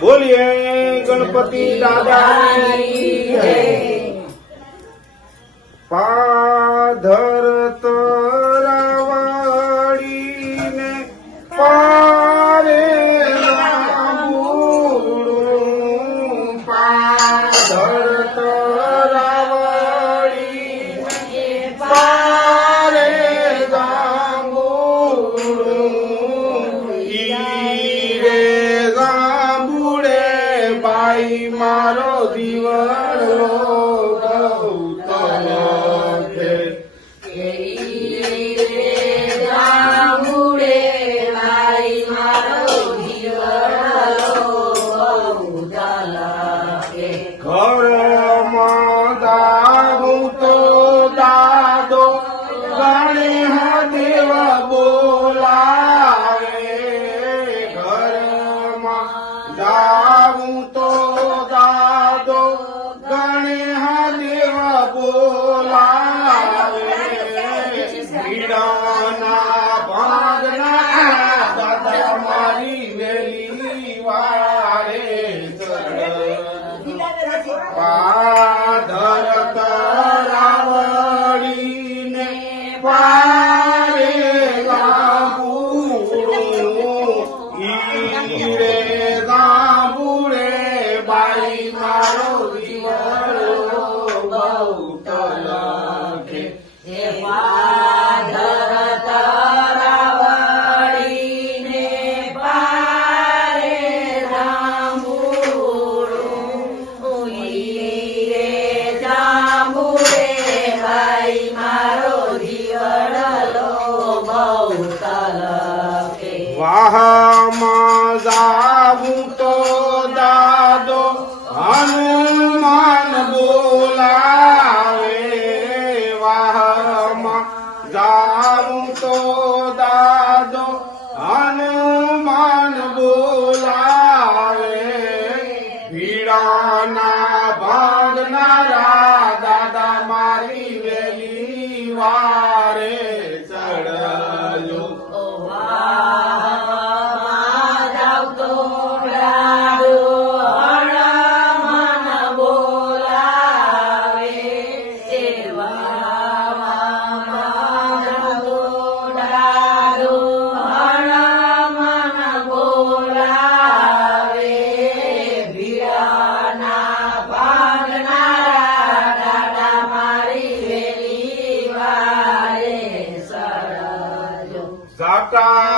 બોલીએ ગણપતિ દાદાની. પાધર ગાબુડું. ઈ રે ગાબુડે બાઈ મારો દીવડો ગૌતલ છે. વાહમાં Ramzan.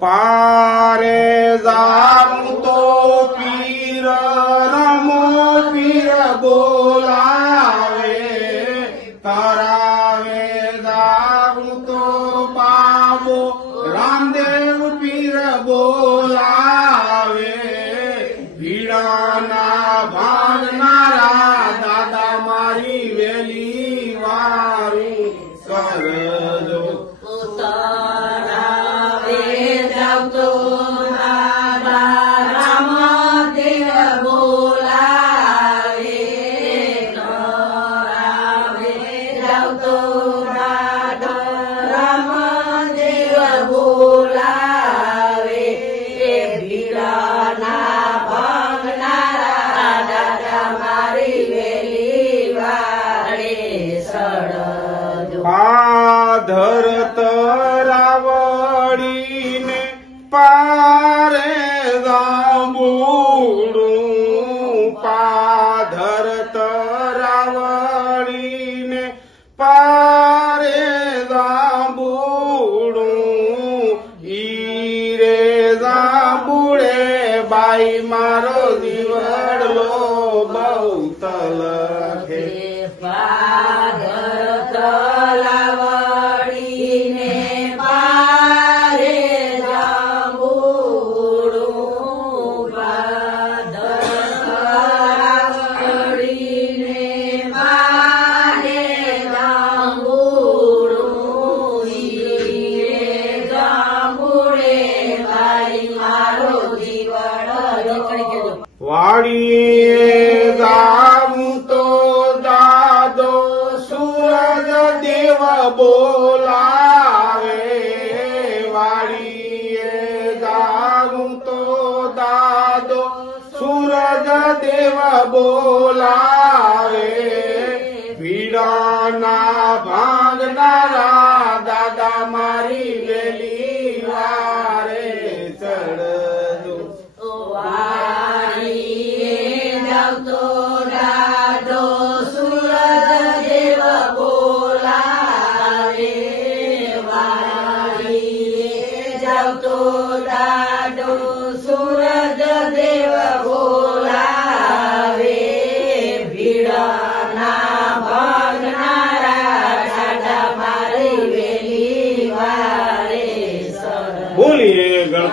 પારે જામ તો પીર રમો પીર બોલાવે તરાવે જામ તો બાબો રામદેવ પીર બોલાવે ભીડાના ભાગનારા પારે દાંબુડું પાધર તરાવળીને પારે દાંબુડું ઈરે દાંબુડે બાઈ મારો દીવડલો બહુ તલખે પાધર વાળીએ ગાવું તો દાદો સૂરજ દેવ બોલાવે. વાળીએ ગાવું તો દાદો સૂરજ દેવ બોલાવે. પીડાના ભાગનારા દાદા મારી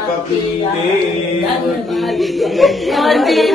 कपी देव की